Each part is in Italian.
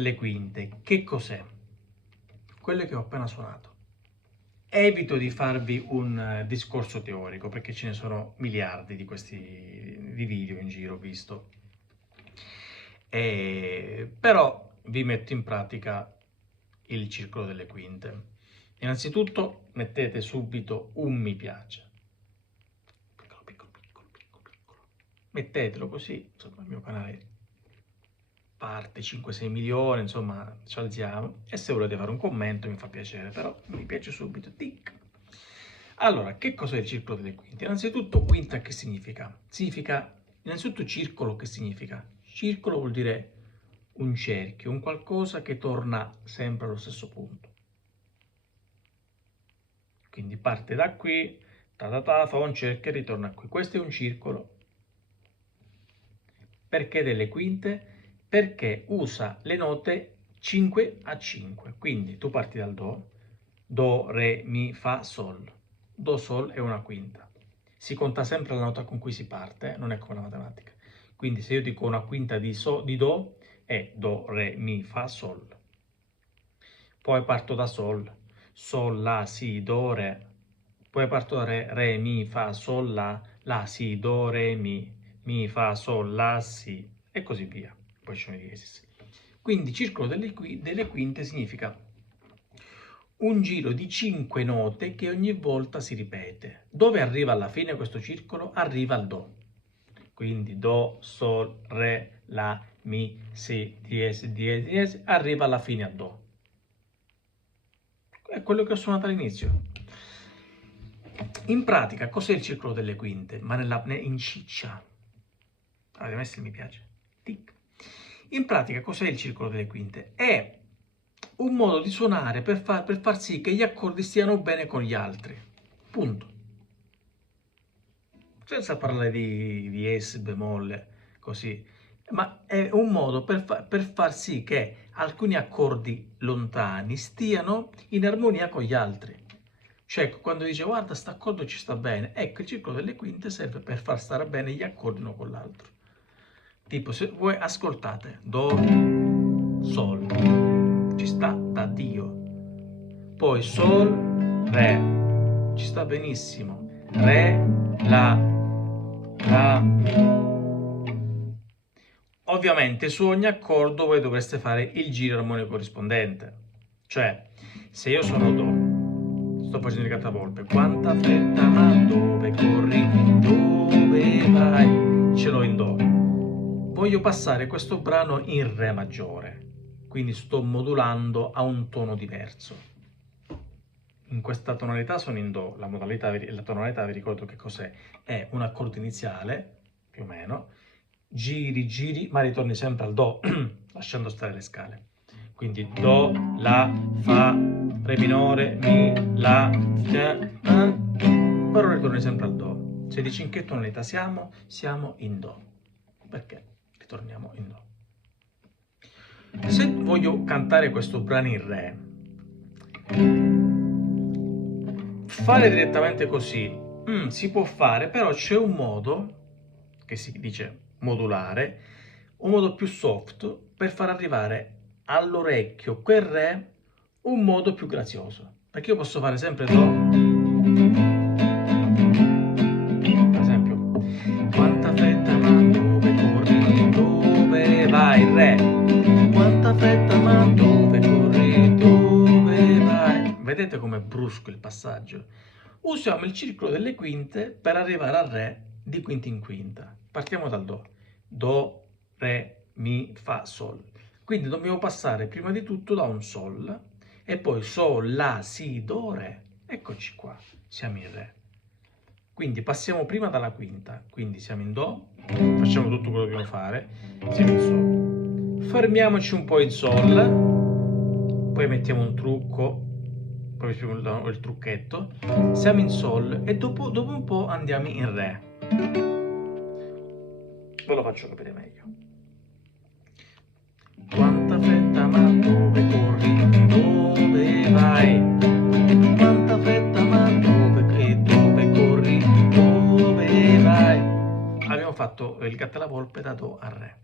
delle quinte, che cos'è? Quello che ho appena suonato. Evito di farvi un discorso teorico, perché ce ne sono miliardi di questi di video in giro, visto. Però vi metto in pratica il circolo delle quinte. Innanzitutto mettete subito un mi piace. Piccolo, piccolo, piccolo, piccolo, piccolo. Mettetelo così, insomma, il mio canale parte 5-6 milioni, insomma, ci alziamo. E se volete fare un commento mi fa piacere, però mi piace subito. Tic. Allora, che cos'è il circolo delle quinte? Innanzitutto quinta che significa? Significa, innanzitutto circolo che significa? Circolo vuol dire un cerchio, un qualcosa che torna sempre allo stesso punto. Quindi parte da qui, fa un cerchio e ritorna qui. Questo è un circolo. Perché delle quinte? Perché usa le note 5 a 5. Quindi tu parti dal do, re, mi, fa, sol. Do, sol è una quinta. Si conta sempre la nota con cui si parte, non è come la matematica. Quindi se io dico una quinta di do, è do, re, mi, fa, sol. Poi parto da sol, sol, la, si, do, re. Poi parto da re, mi, fa, sol, la, si, do, re, mi, fa, sol, la, si, e così via. Poi ci sono i diesis. Quindi circolo delle quinte significa un giro di 5 note che ogni volta si ripete. Dove arriva alla fine questo circolo? Arriva al do. Quindi do, sol, re, la, mi, si, diesis, diesis, diesis, arriva alla fine a do. È quello che ho suonato all'inizio. In pratica, cos'è il circolo delle quinte? Ma in ciccia. Avete messo il mi piace? Tic. In pratica, cos'è il circolo delle quinte? È un modo di suonare per far sì che gli accordi stiano bene con gli altri. Punto. Senza parlare di es bemolle, così. Ma è un modo per far sì che alcuni accordi lontani stiano in armonia con gli altri. Cioè, quando dice guarda, sto accordo ci sta bene, ecco, il circolo delle quinte serve per far stare bene gli accordi uno con l'altro. Tipo, se voi ascoltate do, sol, ci sta da Dio. Poi sol, re, ci sta benissimo. Re, la, mi. Ovviamente su ogni accordo voi dovreste fare il giro armonico corrispondente. Cioè, se io sono do, sto facendo il catavolpe, quanta fretta ma dove corri, dove vai, ce l'ho in do. Voglio passare questo brano in re maggiore, quindi sto modulando a un tono diverso. In questa tonalità sono in do, la tonalità vi ricordo che cos'è? È un accordo iniziale, più o meno, giri, ma ritorni sempre al do, lasciando stare le scale. Quindi do, la, fa, re minore, mi, la, però ritorni sempre al do. Se dici in che tonalità siamo? Siamo in do. Perché? Ritorniamo in do. Se voglio cantare questo brano in re, fare direttamente così si può fare, però c'è un modo che si dice modulare, un modo più soft per far arrivare all'orecchio quel re un modo più grazioso, perché io posso fare sempre do, per esempio, quanta fretta ma dove corri, dove vai, re, quanta fretta ma dove corri, dove vai. Vedete com'è brusco il passaggio? Usiamo il circolo delle quinte per arrivare al re di quinta in quinta. Partiamo dal do. Do, re, mi, fa, sol. Quindi dobbiamo passare prima di tutto da un sol e poi sol, la, si, do, re. Eccoci qua, siamo in re. Quindi passiamo prima dalla quinta, quindi siamo in do, facciamo tutto quello che dobbiamo fare, siamo in sol. Fermiamoci un po' in sol, poi mettiamo un trucco, poi facciamo il trucchetto, siamo in sol e dopo un po' andiamo in re. Ve lo faccio capire meglio. Quanta fretta ma dove corri, dove vai? Quanta fretta ma dove corri, dove vai? Abbiamo fatto il gatto alla volpe da do a re.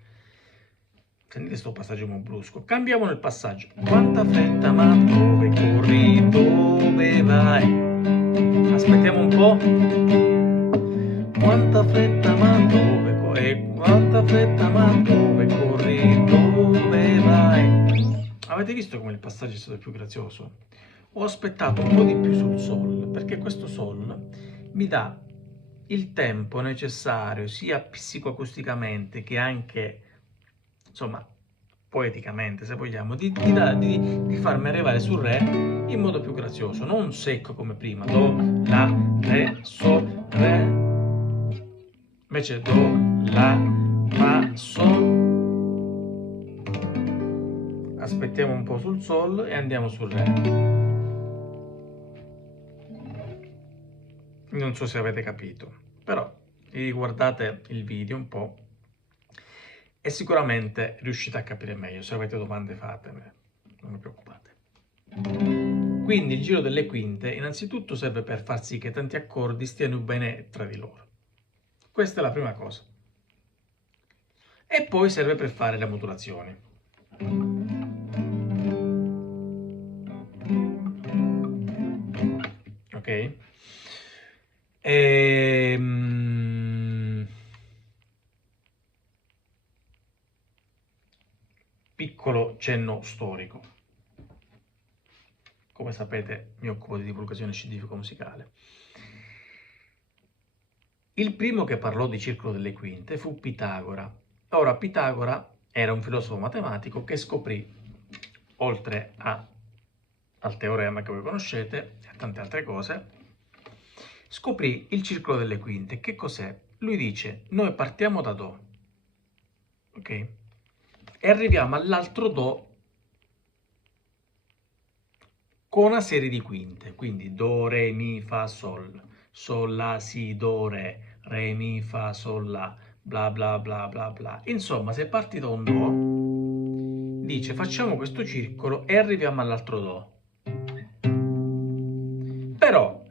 Sentite questo passaggio mo brusco. Cambiamo nel passaggio. Quanta fretta, ma dove corri, dove vai? Aspettiamo un po'. Quanta fretta, ma dove corri? Quanta fretta, ma dove corri, dove vai? Avete visto come il passaggio è stato più grazioso? Ho aspettato un po' di più sul sol, perché questo sol mi dà il tempo necessario, sia psicoacusticamente che anche, insomma, poeticamente, se vogliamo, di farmi arrivare sul re in modo più grazioso, non secco come prima, do, la, re, sol, re, invece do, la, fa, sol. Aspettiamo un po' sul sol e andiamo sul re. Non so se avete capito, però riguardate il video un po' e sicuramente riuscite a capire meglio. Se avete domande fatemele, non vi preoccupate. Quindi il giro delle quinte innanzitutto serve per far sì che tanti accordi stiano bene tra di loro. Questa è la prima cosa. E poi serve per fare le modulazioni. Ok? Piccolo cenno storico. Come sapete, mi occupo di divulgazione scientifico-musicale. Il primo che parlò di circolo delle quinte fu Pitagora. Ora, Pitagora era un filosofo matematico che scoprì, oltre al teorema che voi conoscete e a tante altre cose, scoprì il circolo delle quinte. Che cos'è? Lui dice, noi partiamo da Do, ok? E arriviamo all'altro Do con una serie di quinte, quindi Do, Re, Mi, Fa, Sol, Sol, La, Si, Do, Re, Mi, Fa, Sol, La, bla bla bla bla bla. Insomma, se parti da un Do, dice facciamo questo circolo e arriviamo all'altro Do. Però,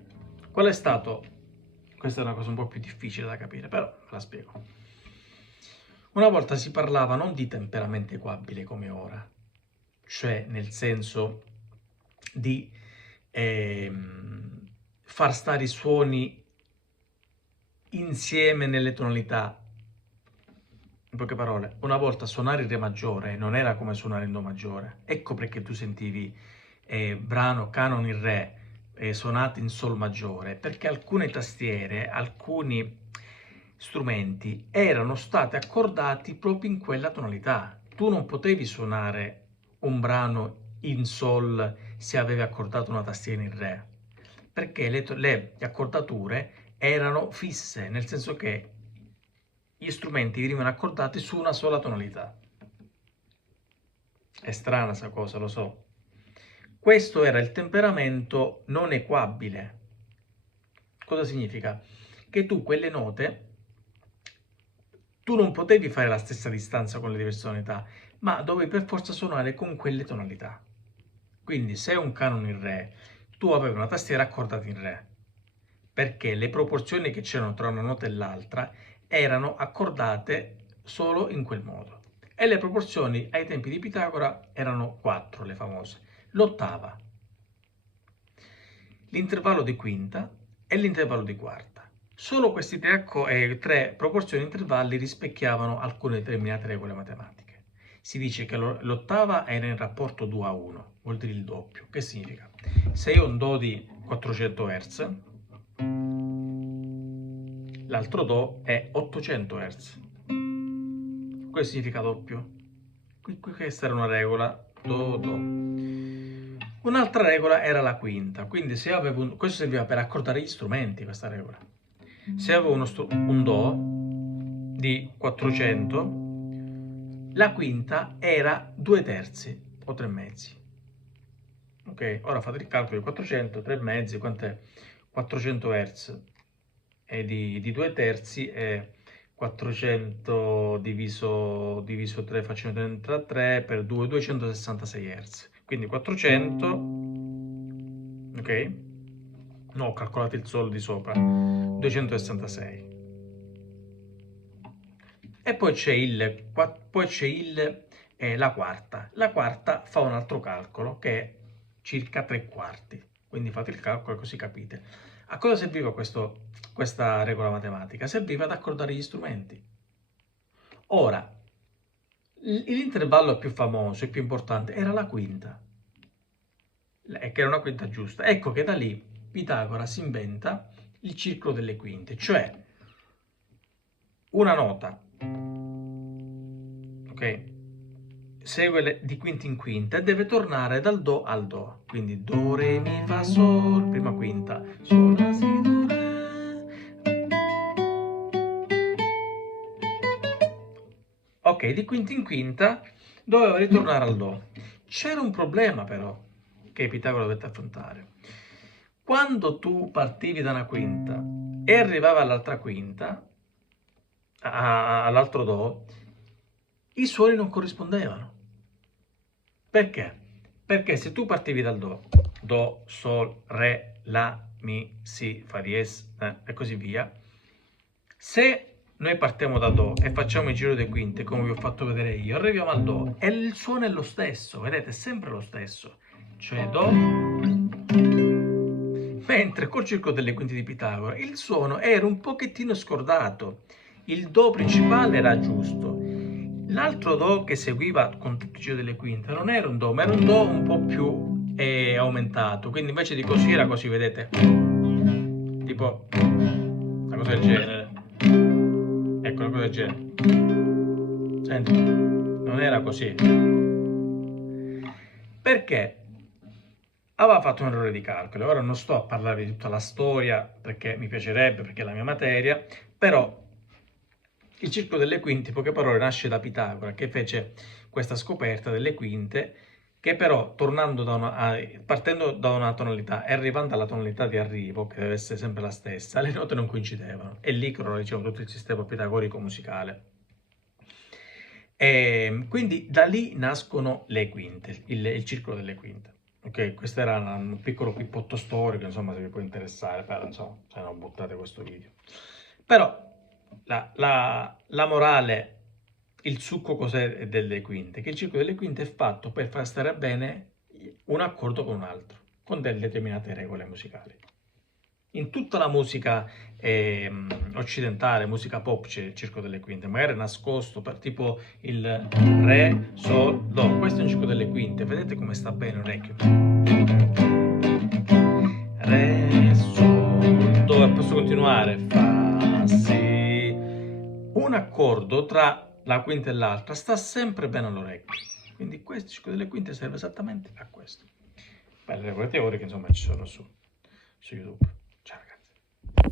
qual è stato? Questa è una cosa un po' più difficile da capire, però ve la spiego. Una volta si parlava non di temperamento equabile come ora, cioè nel senso di far stare i suoni insieme nelle tonalità. In poche parole, una volta suonare il Re maggiore non era come suonare il Do maggiore. Ecco perché tu sentivi brano canon in Re suonati in Sol maggiore, perché alcune tastiere, alcuni strumenti erano stati accordati proprio in quella tonalità. Tu non potevi suonare un brano in Sol se avevi accordato una tastiera in Re, perché le accordature erano fisse, nel senso che gli strumenti venivano accordati su una sola tonalità. È strana questa cosa, lo so. Questo era il temperamento non equabile. Cosa significa? Che tu quelle note, tu non potevi fare la stessa distanza con le diverse tonalità, ma dovevi per forza suonare con quelle tonalità. Quindi se è un canone in Re, tu avevi una tastiera accordata in Re, perché le proporzioni che c'erano tra una nota e l'altra erano accordate solo in quel modo. E le proporzioni ai tempi di Pitagora erano 4, le famose. L'ottava, l'intervallo di quinta e l'intervallo di quarta. Solo questi tre proporzioni intervalli rispecchiavano alcune determinate regole matematiche. Si dice che l'ottava era in rapporto 2 a 1, vuol dire il doppio. Che significa? Se io ho un Do di 400 Hz, l'altro Do è 800 Hz. Questo significa doppio. Questa era una regola, Do, Do. Un'altra regola era la quinta, quindi se avevo questo serviva per accordare gli strumenti, questa regola. Se avevo un Do di 400, la quinta era 2 terzi o 3 mezzi. Ok, ora fate il calcolo di 400, 3 mezzi, quant'è? 400 Hz e di 2 terzi è 400 diviso 3, facciamo 33 per 2, 266 Hz. Quindi 400, ok? No, ho calcolato il Sol di sopra, 266. E poi c'è il è la quarta. La quarta fa un altro calcolo che è circa 3/4, quindi fate il calcolo così capite. A cosa serviva questa regola matematica? Serviva ad accordare gli strumenti. Ora, l'intervallo più famoso e più importante era la quinta, che era una quinta giusta. Ecco che da lì Pitagora si inventa il circolo delle quinte, cioè una nota, ok? Segue di quinta in quinta e deve tornare dal do al do. Quindi do, re, mi, fa, sol, prima quinta, sol, la, si, do, re. Ok, di quinta in quinta doveva ritornare al do. C'era un problema però che Pitagora dovette affrontare. Quando tu partivi da una quinta e arrivavi all'altra quinta, all'altro do, i suoni non corrispondevano. Perché? Perché se tu partivi dal do, sol, re, la, mi, si, fa diesis e così via, se noi partiamo da do e facciamo il giro delle quinte come vi ho fatto vedere io, arriviamo al do e il suono è lo stesso, vedete, è sempre lo stesso, cioè do, mentre col circolo delle quinte di Pitagora il suono era un pochettino scordato, il do principale era giusto, l'altro do che seguiva con tutto il giro delle quinte non era un do, ma era un do un po' più aumentato, quindi invece di così era così, vedete, tipo una cosa del genere. Ecco, una cosa del genere. Senti, non era così. Perché? Aveva fatto un errore di calcolo. Ora non sto a parlare di tutta la storia, perché mi piacerebbe, perché è la mia materia, però il circolo delle quinte, in poche parole, nasce da Pitagora, che fece questa scoperta delle quinte, che però partendo da una tonalità e arrivando alla tonalità di arrivo, che deve essere sempre la stessa, le note non coincidevano. E lì crolla, diciamo, tutto il sistema pitagorico musicale. E quindi da lì nascono le quinte, il circolo delle quinte. Ok, questo era un piccolo pippotto storico, insomma, se vi può interessare, però insomma, se non buttate questo video. Però la morale, il succo cos'è delle quinte? Che il circolo delle quinte è fatto per far stare bene un accordo con un altro, con delle determinate regole musicali. In tutta la musica occidentale, musica pop, c'è il circolo delle quinte, magari è nascosto, tipo il re, sol, do. Questo è un circolo delle quinte, vedete come sta bene l'orecchio? Re, sol, do, e posso continuare, fa, si. Un accordo tra la quinta e l'altra sta sempre bene all'orecchio. Quindi questo circolo delle quinte serve esattamente a questo. Per le regole teoriche, insomma, ci sono su YouTube.